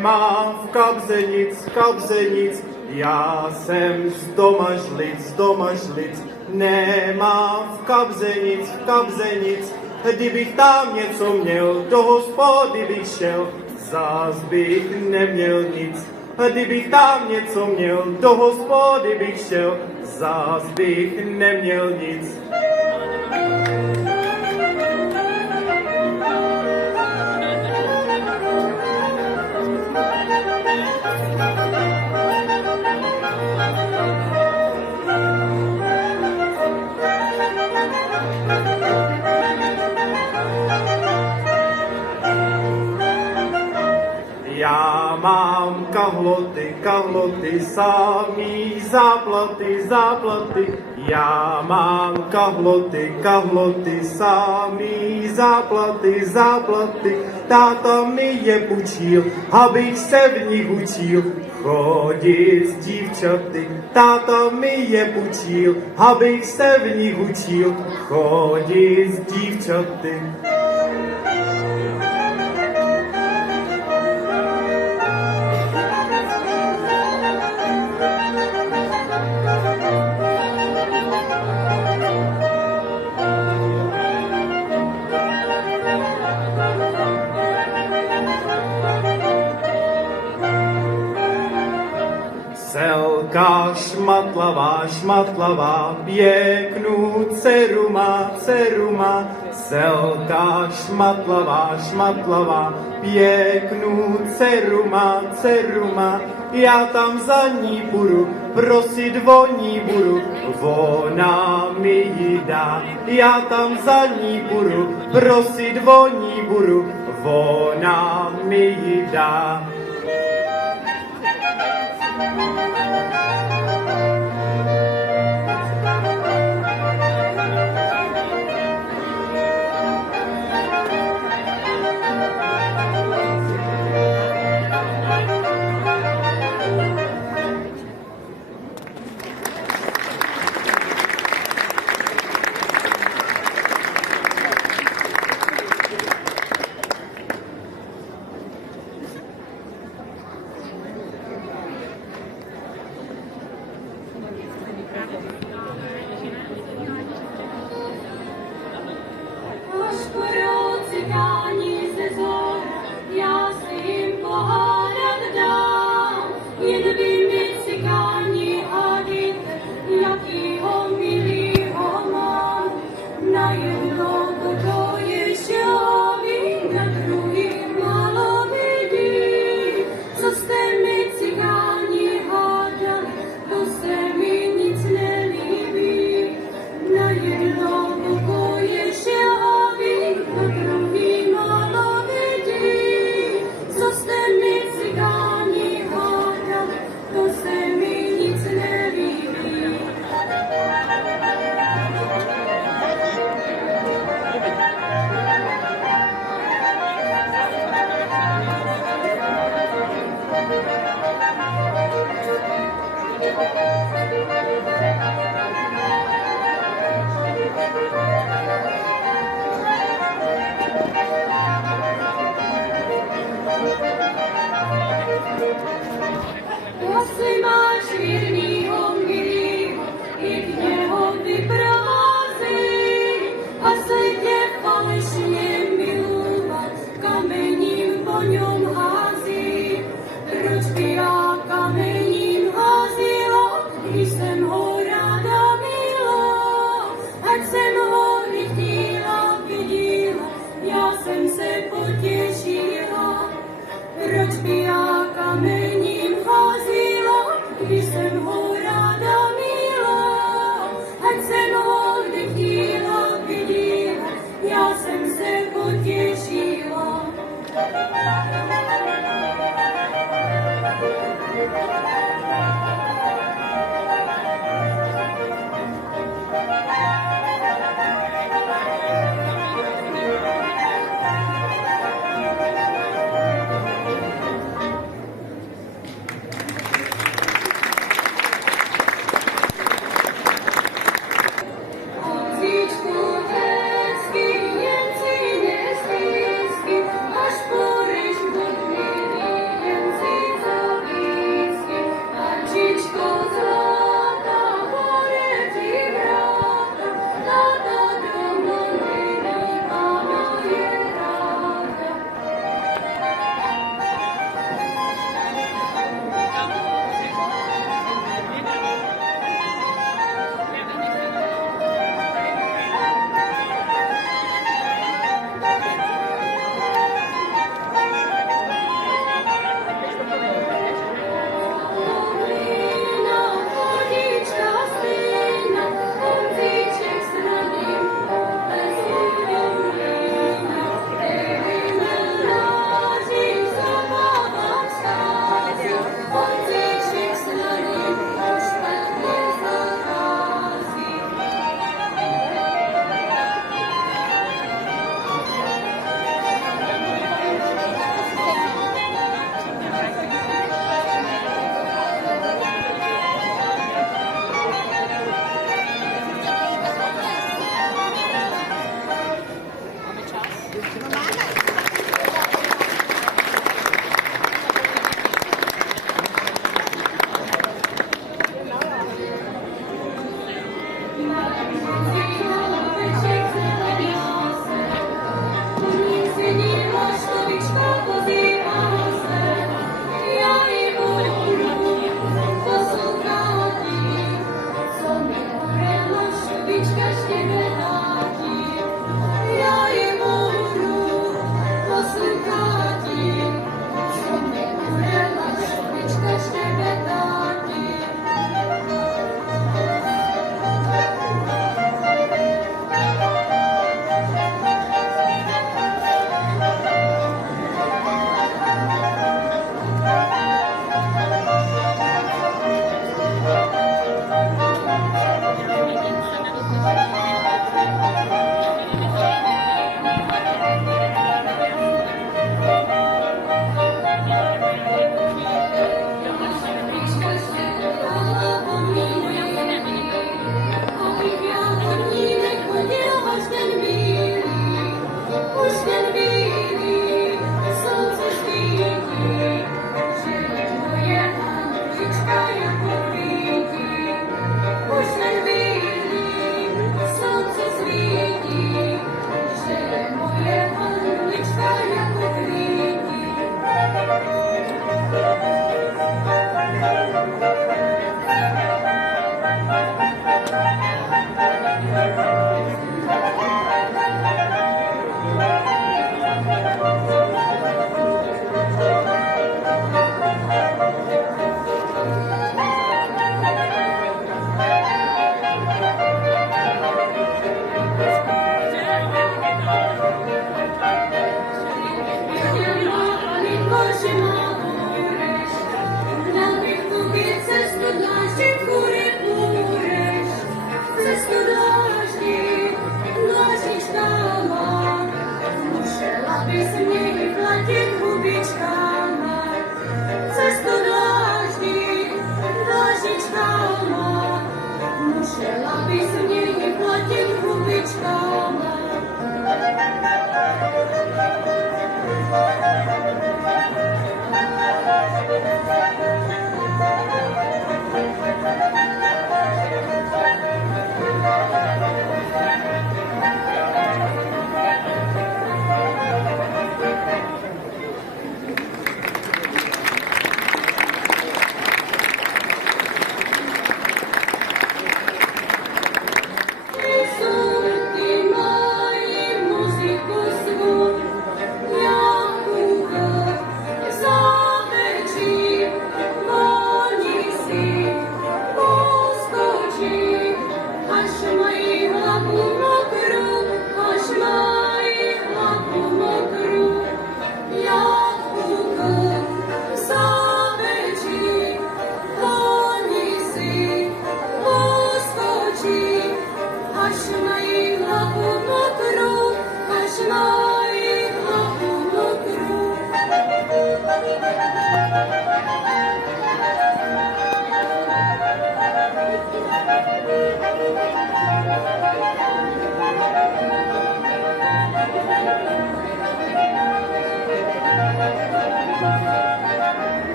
nemám v kabze nic, já jsem z doma žlic, nemám v kabze nic, kdybych tam něco měl, do hospody bych šel, zas bych neměl nic. Kdybych tam něco měl, do hospody bych šel, zas bych neměl nic. Já mám kahloty, samý záplaty. Já mám kahloty, samý záplaty. Táta mi je půjčil, abych se v nich učil chodit s dívčaty. Táta mi je půjčil, abych se v nich učil chodit s dívčaty. Selka šmatlavá, pěknou dceru má. Selka šmatlavá, pěknou dceru má. Já tam za ní budu, prosit o ní budu, ona mi ji dá. Já tam za ní budu, prosit o ní budu, ona mi ji dá. Jestli máš věrnýho, milýho, i k něho vyprovází, a se tě falešně milovat, kamením po něm hází. Proč by já kamením házila, když jsem ho ráda mila? Ať jsem ho nechtěla, viděla, já jsem se potěšila. Proč by já kamením házila, když jsem ho